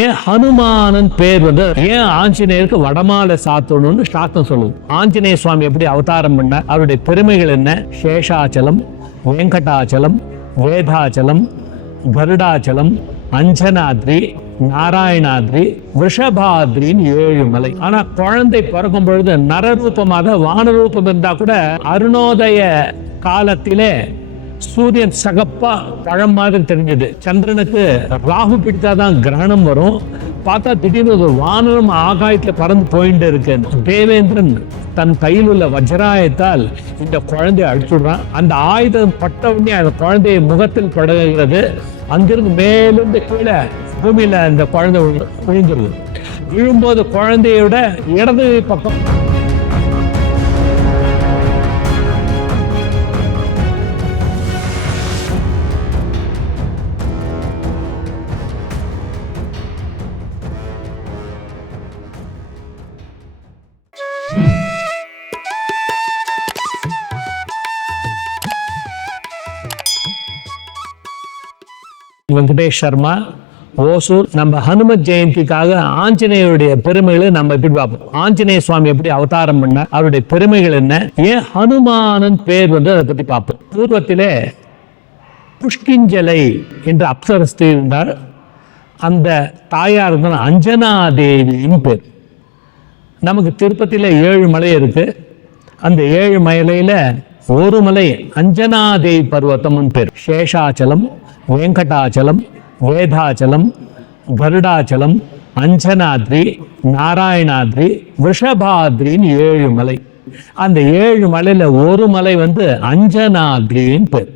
ஏன் ஹனுமானன் பேர் வந்து ஏன் ஆஞ்சநேயருக்கு வடமாலை சாத்தணும்னு சாஸ்திரம் சொல்லுது. ஆஞ்சநேய சுவாமி எப்படி அவதாரம் பண்ண, அவருடைய பெருமைகள் என்ன? சேஷாச்சலம், வெங்கடாச்சலம், வேதாச்சலம், கருடாச்சலம், அஞ்சனாத்ரி, நாராயணாத்ரி, விஷபாத்ரின்னு 7 மலை. ஆனா குழந்தை பிறக்கும் பொழுது நரரூபமாக வானரூபம் இருந்தா கூட அருணோதய காலத்திலே சூரியன் சகப்பா பழம் மாதிரி தெரிஞ்சது. சந்திரனுக்கு ராகு பிடித்தாதான் கிரகணம் வரும். பார்த்தா திடீர்னு ஒரு வானரம் ஆகாயத்துல பறந்து போயிட்டு இருக்கு. தேவேந்திரன் தன் கையில் உள்ள வஜ்ராயத்தால் இந்த குழந்தையை அடிச்சுடுறான். அந்த ஆயுதம் பட்ட உடனே அந்த குழந்தைய முகத்தில் படுகிறது. அங்கிருந்து மேலிருந்து கீழே பூமியில அந்த குழந்தை விழுந்துருது. விழும்போது குழந்தையோட இடது பக்கம் வெங்கடேஷ் சர்மா, ஓசூர். நம்ம ஹனுமத் ஜெயந்திக்காக ஆஞ்சநேயருடைய பெருமைகளை நம்ம எப்படி பார்ப்போம். ஆஞ்சநேய சுவாமி எப்படி அவதாரம் பண்ண, அவருடைய பெருமைகள் என்ன, ஏன் ஹனுமானன் பேர் வந்து அதை பற்றி பார்ப்போம். பூர்வத்திலே புஷ்கிஞ்சலை என்ற அப்சரஸ்தி இருந்தார். அந்த தாயார் தான் அஞ்சனா தேவின்னு பேர். நமக்கு திருப்பதியில் 7 மலை இருக்கு. அந்த 7 மலையில ஒரு மலை அஞ்சனா தேவி பர்வத்தம்னு பேர். சேஷாச்சலம், வெங்கடாச்சலம், வேதாச்சலம், கருடாச்சலம், அஞ்சனாத்ரி, நாராயணாத்ரி, விஷபாத்ரின்னு 7 மலை. அந்த 7 மலையில ஒரு மலை வந்து அஞ்சனாத்ரின்னு பேர்.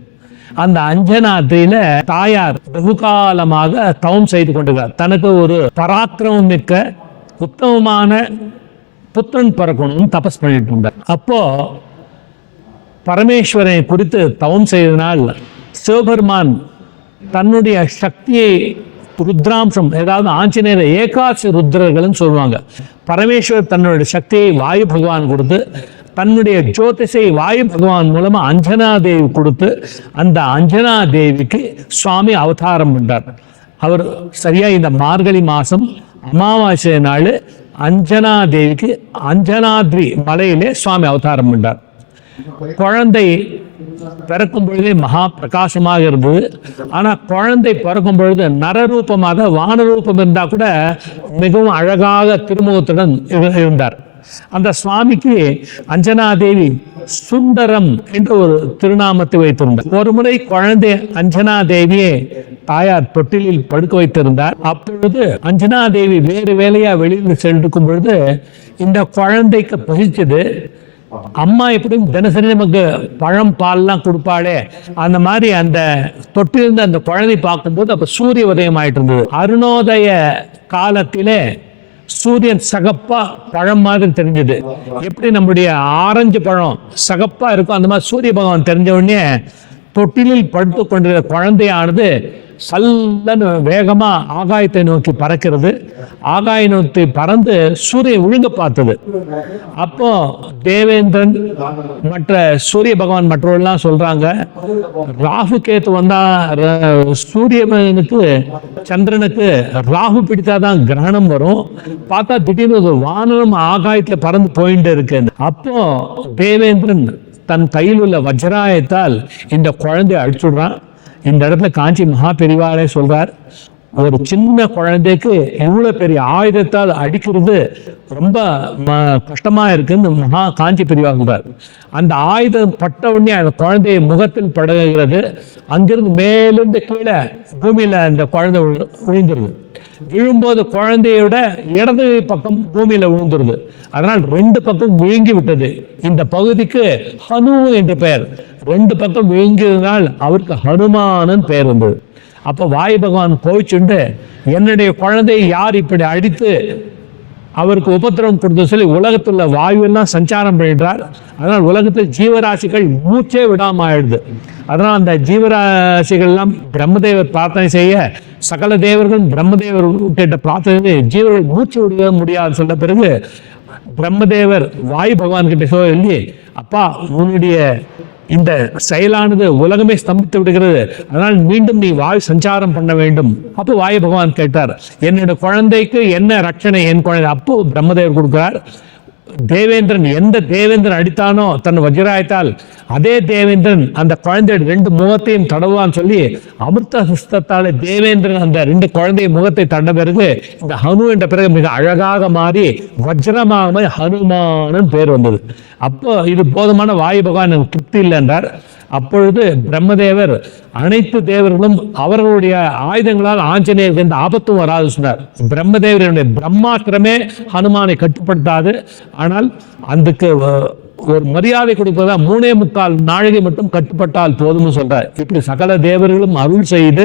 அந்த அஞ்சனாத்ரியில தாயார் வெகு காலமாக தவம் செய்து கொண்டிருக்கிறார். தனக்கு ஒரு பராக்கிரமம் மிக்க உத்தமமான புத்திரன் பிறக்கணும்னு தபஸ் பண்ணிட்டு இருந்தார். அப்போ பரமேஸ்வரனை குறித்து தவம் செய்தனால் சிவபெருமான் தன்னுடைய சக்தியை ருத்ராம்சம், ஏதாவது ஆஞ்சநேயர் ஏகாட்சி ருத்ரர்கள்னு சொல்லுவாங்க. பரமேஸ்வர் தன்னுடைய சக்தியை வாயு பகவான் கொடுத்து, தன்னுடைய ஜோதிஷை வாயு பகவான் மூலமா அஞ்சனா தேவி கொடுத்து, அந்த அஞ்சனா தேவிக்கு சுவாமி அவதாரம் பண்ணார். அவர் சரியா இந்த மார்கழி மாசம் அமாவாசை நாள் அஞ்சனா தேவிக்கு அஞ்சனாத்ரி மலையிலே சுவாமி அவதாரம் பண்ணார். குழந்தை பிறக்கும் பொழுதே மகா பிரகாசமாக இருந்தது. ஆனா குழந்தை பிறக்கும் பொழுது நரரூபமாக வானரூபம் இருந்தா கூட மிகவும் அழகாக திருமுகத்துடன் இருந்தார். அந்த சுவாமிக்கு அஞ்சனாதேவி சுந்தரம் என்ற ஒரு திருநாமத்தை வைத்திருந்தார். ஒரு முறை குழந்தை அஞ்சனாதேவியை தாயார் தொட்டிலில் படுக்க வைத்திருந்தார். அப்பொழுது அஞ்சனாதேவி வேறு வேலையா வெளியில் சென்றிருக்கும் பொழுது இந்த குழந்தைக்கு பசிச்சது. அம்மா எப்படியும் தினசரி நமக்கு பழம் பால்லாம் கொடுப்பாளே, அந்த மாதிரி அந்த தொட்டிலிருந்து அந்த குழந்தை பார்க்கும்போது அப்ப சூரிய உதயம் ஆயிட்டு இருந்தது. அருணோதய காலத்திலே சூரியன் சகப்பா பழம் மாதிரி தெரிஞ்சது. எப்படி நம்முடைய ஆரஞ்சு பழம் சகப்பா இருக்கும், அந்த மாதிரி சூரிய பகவான் தெரிஞ்ச உடனே தொட்டிலில் படுத்து கொண்டிருந்த குழந்தையானது சல்லன்னு வேகமா ஆகாயத்தை நோக்கி பறக்கிறது. ஆகாய நோக்கி பறந்து சூரியன் விழுங்க பார்த்தது. அப்போ தேவேந்திரன் மற்ற சூரிய பகவான் மற்றவர்கள்லாம் சொல்றாங்க, ராகு கேத்து வந்தா சூரியனுக்கு சந்திரனுக்கு ராகு பிடித்தாதான் கிரகணம் வரும். பார்த்தா திடீர்னு ஒரு வானரம் ஆகாயத்துல பறந்து போயிட்டு இருக்கு. அப்போ தேவேந்திரன் தன் கையில் உள்ள வஜ்ராயத்தால் இந்த குழந்தைய அடிச்சுடுறான். இந்த இடத்துல காஞ்சி மகா பெரிவாரே சொல்றார், ஒரு சின்ன குழந்தைக்கு எவ்வளவு பெரிய ஆயுதத்தால் அடிக்கிறது ரொம்ப கஷ்டமா இருக்குன்னு மகா காஞ்சி பெரிவா சொல்றார். அந்த ஆயுதம் பட்ட உடனே அந்த குழந்தைய முகத்தில் படுகிறது. அங்கிருந்து மேலிருந்து கீழே பூமியில அந்த குழந்தை விழுந்துருது. விழும்போது குழந்தையோட இடது பக்கம் பூமியில விழுந்துருது. அதனால் 2 பக்கம் விழுங்கி விட்டது. இந்த பகுதிக்கு ஹனு என்று பெயர். 2 பக்கம் விழுங்கியதனால் அவருக்கு ஹனுமானன் பெயர் வந்தது. அப்போ வாயு பகவான் கோவிச்சுண்டு, என்னுடைய குழந்தையை யார் இப்படி அடித்து அவருக்கு உபத்திரவம் கொடுத்து சொல்லி உலகத்துல வாயுவெல்லாம் சஞ்சாரம் பண்ணிடுறார். அதனால் உலகத்தில் ஜீவராசிகள் மூச்சே விடாம ஆயிடுது. அதனால் அந்த ஜீவராசிகள் எல்லாம் பிரம்மதேவர் பிரார்த்தனை செய்ய, சகல தேவர்கள் பிரம்மதேவர் கிட்ட பிரார்த்தனை ஜீவர்கள் மூச்சு விட முடியாது சொன்ன பிறகு பிரம்மதேவர் வாயு பகவான் கிட்ட சொல்லி, அப்பா உன்னுடைய இந்த செயலானது உலகமே ஸ்தம்பித்து விடுகிறது, அதனால் மீண்டும் நீ வாய் சஞ்சாரம் பண்ண வேண்டும். அப்போ வாயு பகவான் கேட்டார், என்னோட குழந்தைக்கு என்ன ரட்சணை என் குழந்தை? அப்போ பிரம்மதேவர் கொடுக்கிறார். தேவேந்திரன் எந்த தேவேந்திரன் அடித்தானோ தன் வஜ்ராயத்தால், அதே தேவேந்திரன் அந்த குழந்தையோட 2 முகத்தையும் தடவான்னு சொல்லி அமிர்த ஹஸ்தத்தால் தேவேந்திரன் அந்த 2 குழந்தைய முகத்தை தண்ட பிறகு இந்த ஹனு என்ற பிறகு மிக அழகாக மாறி வஜ்ரமாக ஹனுமானன் பேர் வந்தது. அப்போ இது போதுமான, வாயு பகவான் எனக்கு திருப்தி இல்லை என்றார். அப்பொழுது பிரம்மதேவர் அனைத்து தேவர்களும் அவர்களுடைய ஆயுதங்களால் ஆஞ்சநேயருக்கு எந்த ஆபத்தும் வராது சொன்னார். பிரம்மதேவருடைய பிரம்மாஸ்திரமே ஹனுமானை கட்டுப்படுத்தாது, ஆனால் அதுக்கு ஒரு மரியாதை கொடுப்பதா 3.25 நாழிகை மட்டும் கட்டுப்பட்டால் போதும்னு சொல்றார். இப்படி சகல தேவர்களும் அருள் செய்து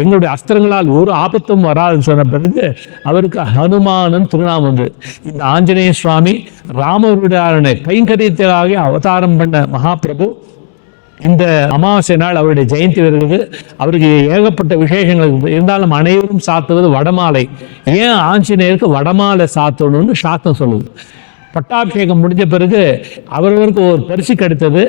எங்களுடைய அஸ்திரங்களால் ஒரு ஆபத்தும் வராதுன்னு சொன்ன பிறகு அவருக்கு ஹனுமானன் திருநாமம் வந்து. இந்த ஆஞ்சநேய சுவாமி ராமருடைய கைங்கரியத்திலாக அவதாரம் பண்ண மகாபிரபு. இந்த அமாவாசை நாள் அவருடைய ஜெயந்தி வருகிறது. அவருக்கு ஏகப்பட்ட விசேஷங்கள் இருந்தாலும் அனைவரும் சாத்துவது வடமாலை. ஏன் ஆஞ்சநேயருக்கு வடமாலை சாத்தணும்னு சாஸ்திரம் சொல்லுது. பட்டாபிஷேகம் முடிஞ்ச பிறகு அவரவருக்கு ஒரு பரிசு கிடைத்தது.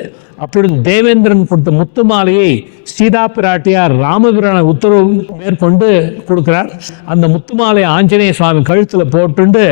அப்பொழுது தேவேந்திரன் கொடுத்த முத்து மாலையை சீதா பிராட்டியார் ராமபிரான உத்தரவு மேற்கொண்டு கொடுக்கிறார். அந்த முத்து மாலையை ஆஞ்சநேய சுவாமி கழுத்தில் போட்டுண்டு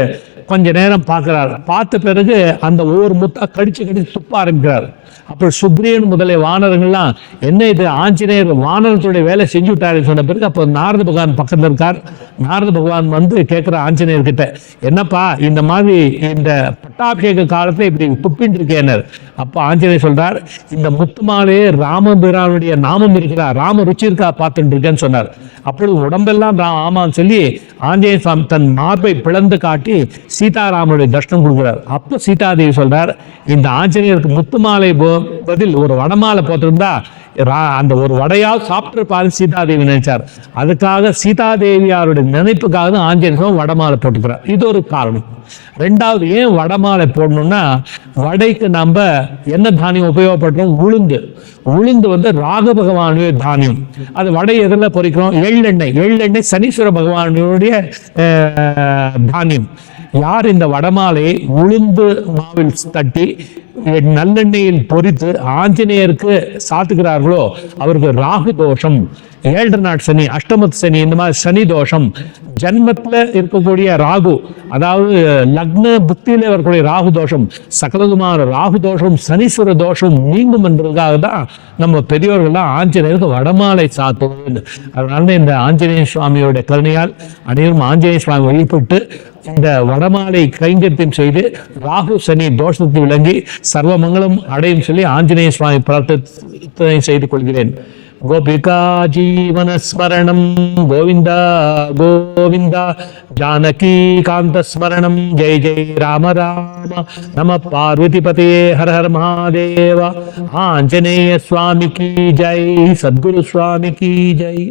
கொஞ்ச நேரம் பார்க்குறார். பார்த்த பிறகு அந்த ஒவ்வொரு முத்தா கடிச்சு துப்ப ஆரம்பிக்கிறார். அப்புறம் சுக்ரீவன் முதலிய வானரங்கள்லாம் என்ன இது ஆஞ்சநேயர் வானரத்துடைய வேலை செஞ்சு விட்டாருன்னு சொன்ன பிறகு அப்போ நாரத பகவான் பக்கத்தில் இருக்கார். நாரத பகவான் வந்து கேட்குற ஆஞ்சநேயர்கிட்ட, என்னப்பா இந்த மாதிரி இந்த பட்டாபிஷேக காலத்தில் இப்படி துப்பின்னு இருக்கேனர். அப்போ ஆஞ்சநேயர் சொல்றார், இந்த முத்துமாலையே ராமபிரானுடைய நாமம் இருக்கிறார், ராம ருச்சி இருக்கா பார்த்துட்டு இருக்கேன்னு சொன்னார். அப்பொழுது உடம்பெல்லாம் ஆமான்னு சொல்லி ஆஞ்சநேய சுவாமி தன் மார்பை பிளந்து காட்டி சீதாராமனுடைய தர்ஷனம் கொடுக்குறார். அப்போ சீதாதேவி சொல்றார், இந்த ஆஞ்சநேயருக்கு முத்துமாலை பதில் ஒரு வடமாலை போட்டிருந்தா அந்த ஒரு வடையால் சாப்பிட்டு பாரு சீதாதேவி நினைச்சார். அதுக்காக சீதாதேவியாருடைய நினைப்புக்காக தான் ஆஞ்சநேயர் வடமாலை போட்டுக்கிறார். இது ஒரு காரணம். 2வது, ஏன் வடமாலை போடணும்னா, வடைக்கு நம்ம என்ன தானியம் உபயோகப்படுறோம்? உளுந்து வந்து ராக பகவானுடைய தானியம். அது வடை எதில் பொறிக்கிறோம்? எள்ளெண்ணெய் சனீஸ்வர பகவானுடைய தானியம். யார் இந்த வடமாலையை உளுந்து மாவில் தட்டி நல்லெண்ணெயில் பொறித்து ஆஞ்சநேயருக்கு சாத்துக்கிறார்களோ அவருக்கு ராகு தோஷம், 7 நாட் சனி, அஷ்டமத்து சனி, இந்த மாதிரி சனி தோஷம், ஜன்மத்தில் இருக்கக்கூடிய ராகு, அதாவது லக்ன புத்தியில வரக்கூடிய ராகு தோஷம், சகலகுமார ராகு தோஷம், சனீஸ்வர தோஷம் நீங்கும் என்றதுக்காக தான் நம்ம பெரியோர்கள்லாம் ஆஞ்சநேயருக்கு வடமாலை சாத்துவது. அதனால இந்த ஆஞ்சநேய சுவாமியோட கருணையால் அனைவரும் ஆஞ்சநேய சுவாமி வழிபட்டு இந்த வடமாலை கைங்கரியம் செய்து ராகு சனி தோஷத்தை விளங்கி சர்வமங்கலம் அடையும் சொல்லி ஆஞ்சநேய சுவாமி பிரார்த்தனை செய்து கொள்கிறேன். கோபிகா ஜீவன ஸ்மரணம் கோவிந்தா கோவிந்தா, ஜானகி காந்த ஸ்மரணம் ஜெய ஜெய ராம ராம, நம பார்வதிபதே ஹர ஹர மகாதேவ. ஆஞ்சநேய சுவாமி கி ஜெய், சத்குரு சுவாமி கி ஜெய்.